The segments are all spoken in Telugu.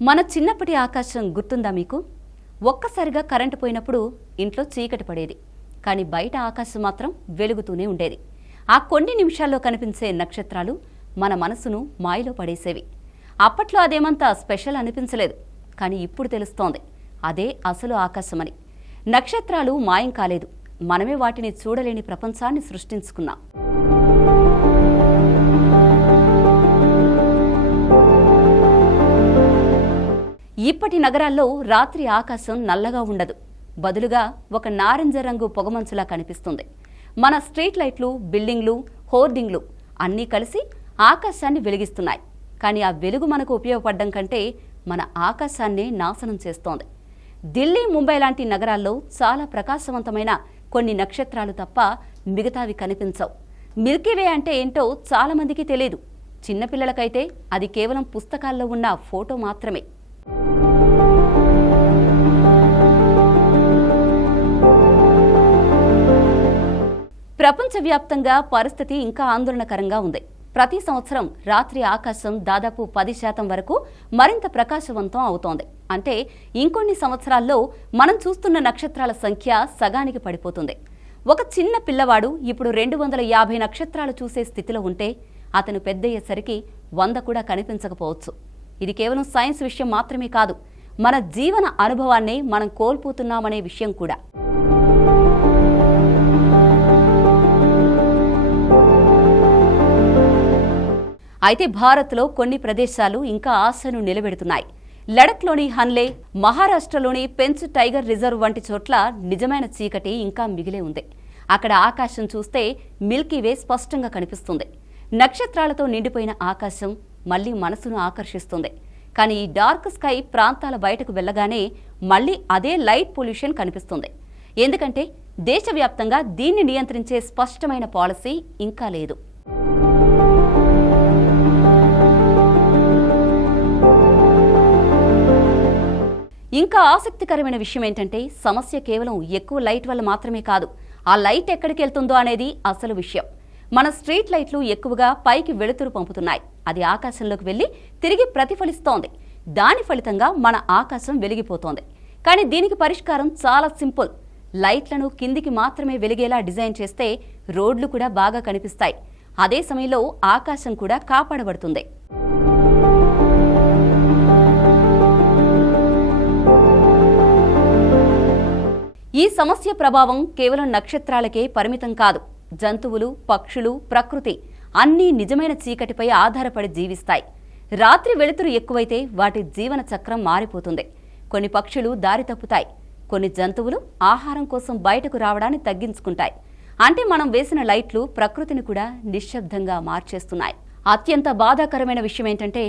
మన చిన్నప్పటి ఆకాశం గుర్తుందా మీకు? ఒక్కసారిగా కరెంటు పోయినప్పుడు ఇంట్లో చీకటి పడేది. కానీ బయట ఆకాశం మాత్రం వెలుగుతూనే ఉండేది. ఆ కొన్ని నిమిషాల్లో కనిపించే నక్షత్రాలు మన మనసును మాయలో పడేసేవి. అప్పట్లో అదేమంతా స్పెషల్ అనిపించలేదు. కానీ ఇప్పుడు తెలుస్తోంది అదే అసలు ఆకాశమని. నక్షత్రాలు మాయం కాలేదు, మనమే వాటిని చూడలేని ప్రపంచాన్ని సృష్టించుకున్నాం. ఇప్పటి నగరాల్లో రాత్రి ఆకాశం నల్లగా ఉండదు. బదులుగా ఒక నారింజ రంగు పొగమంచులా కనిపిస్తుంది. మన స్ట్రీట్ లైట్లు, బిల్డింగ్లు, హోర్డింగ్లు అన్నీ కలిసి ఆకాశాన్ని వెలిగిస్తున్నాయి. కానీ ఆ వెలుగు మనకు ఉపయోగపడడం కంటే మన ఆకాశాన్నే నాశనం చేస్తోంది. ఢిల్లీ, ముంబై లాంటి నగరాల్లో చాలా ప్రకాశవంతమైన కొన్ని నక్షత్రాలు తప్ప మిగతావి కనిపించవు. మిల్కీవే అంటే ఏంటో చాలా మందికి తెలియదు. చిన్నపిల్లలకైతే అది కేవలం పుస్తకాల్లో ఉన్న ఫోటో మాత్రమే. ప్రపంచవ్యాప్తంగా పరిస్థితి ఇంకా ఆందోళనకరంగా ఉంది. ప్రతి సంవత్సరం రాత్రి ఆకాశం దాదాపు 10% వరకు మరింత ప్రకాశవంతం అవుతోంది. అంటే ఇంకొన్ని సంవత్సరాల్లో మనం చూస్తున్న నక్షత్రాల సంఖ్య సగానికి పడిపోతుంది. ఒక చిన్న పిల్లవాడు ఇప్పుడు 250 నక్షత్రాలు చూసే స్థితిలో ఉంటే అతను పెద్దయ్యేసరికి 100 కూడా కనిపించకపోవచ్చు. ఇది కేవలం సైన్స్ విషయం మాత్రమే కాదు, మన జీవన అనుభవాన్నే మనం కోల్పోతున్నామనే విషయం కూడా. అయితే భారత్లో కొన్ని ప్రదేశాలు ఇంకా ఆశను నిలబెడుతున్నాయి. లడఖ్లోని హన్లే, మహారాష్ట్రలోని పెంచ్ టైగర్ రిజర్వ్ వంటి చోట్ల నిజమైన చీకటి ఇంకా మిగిలే ఉంది. అక్కడ ఆకాశం చూస్తే మిల్కీవే స్పష్టంగా కనిపిస్తుంది. నక్షత్రాలతో నిండిపోయిన ఆకాశం మళ్లీ మనసును ఆకర్షిస్తుంది. కానీ ఈ డార్క్ స్కై ప్రాంతాల బయటకు వెళ్లగానే మళ్లీ అదే లైట్ పొల్యూషన్ కనిపిస్తుంది. ఎందుకంటే దేశవ్యాప్తంగా దీన్ని నియంత్రించే స్పష్టమైన పాలసీ ఇంకా లేదు. ఇంకా ఆసక్తికరమైన విషయం ఏంటంటే సమస్య కేవలం ఎక్కువ లైట్ వల్ల మాత్రమే కాదు, ఆ లైట్ ఎక్కడికి వెళ్తుందో అనేది అసలు విషయం. మన స్ట్రీట్ లైట్లు ఎక్కువగా పైకి వెలుతురు పంపుతున్నాయి. అది ఆకాశంలోకి వెళ్లి తిరిగి ప్రతిఫలిస్తోంది. దాని ఫలితంగా మన ఆకాశం వెలిగిపోతోంది. కానీ దీనికి పరిష్కారం చాలా సింపుల్. లైట్లను కిందికి మాత్రమే వెలిగేలా డిజైన్ చేస్తే రోడ్లు కూడా బాగా కనిపిస్తాయి. అదే సమయంలో ఆకాశం కూడా కాపాడబడుతుంది. ఈ సమస్య ప్రభావం కేవలం నక్షత్రాలకే పరిమితం కాదు. జంతువులు, పక్షులు, ప్రకృతి అన్నీ నిజమైన చీకటిపై ఆధారపడి జీవిస్తాయి. రాత్రి వెలుతురు ఎక్కువైతే వాటి జీవన చక్రం మారిపోతుంది. కొన్ని పక్షులు దారి తప్పుతాయి. కొన్ని జంతువులు ఆహారం కోసం బయటకు రావడాన్ని తగ్గించుకుంటాయి. అంటే మనం వేసిన లైట్లు ప్రకృతిని కూడా నిశ్శబ్దంగా మార్చేస్తున్నాయి. అత్యంత బాధాకరమైన విషయం ఏంటంటే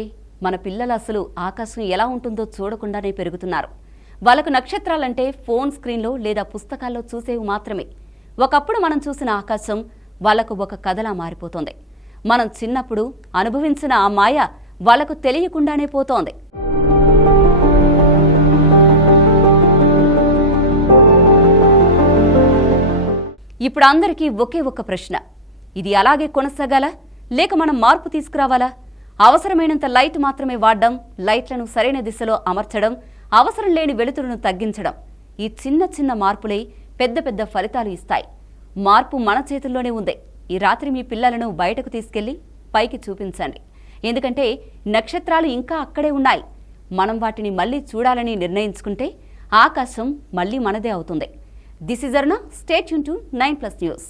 మన పిల్లలు అసలు ఆకాశం ఎలా ఉంటుందో చూడకుండానే పెరుగుతున్నారు. వాళ్ళకు నక్షత్రాలంటే ఫోన్ స్క్రీన్లో లేదా పుస్తకాల్లో చూసేవి మాత్రమే. ఒకప్పుడు మనం చూసిన ఆకాశం వాళ్లకు ఒక కథలా మారిపోతోంది. మనం చిన్నప్పుడు అనుభవించిన ఆ మాయ వాళ్లకు తెలియకుండానే పోతోంది. ఇప్పుడు అందరికీ ఒకే ఒక్క ప్రశ్న, ఇది అలాగే కొనసాగాలా లేక మనం మార్పు తీసుకురావాలా? అవసరమైనంత లైట్ మాత్రమే వాడడం, లైట్లను సరైన దిశలో అమర్చడం, అవసరం లేని వెలుతురును తగ్గించడం, ఈ చిన్న చిన్న మార్పులే పెద్ద పెద్ద ఫలితాలు ఇస్తాయి. మార్పు మన చేతుల్లోనే ఉంది. ఈ రాత్రి మీ పిల్లలను బయటకు తీసుకెళ్లి పైకి చూపించండి. ఎందుకంటే నక్షత్రాలు ఇంకా అక్కడే ఉన్నాయి. మనం వాటిని మళ్లీ చూడాలని నిర్ణయించుకుంటే ఆకాశం మళ్లీ మనదే అవుతుంది. This is Aruna. Stay tune to 9+ news.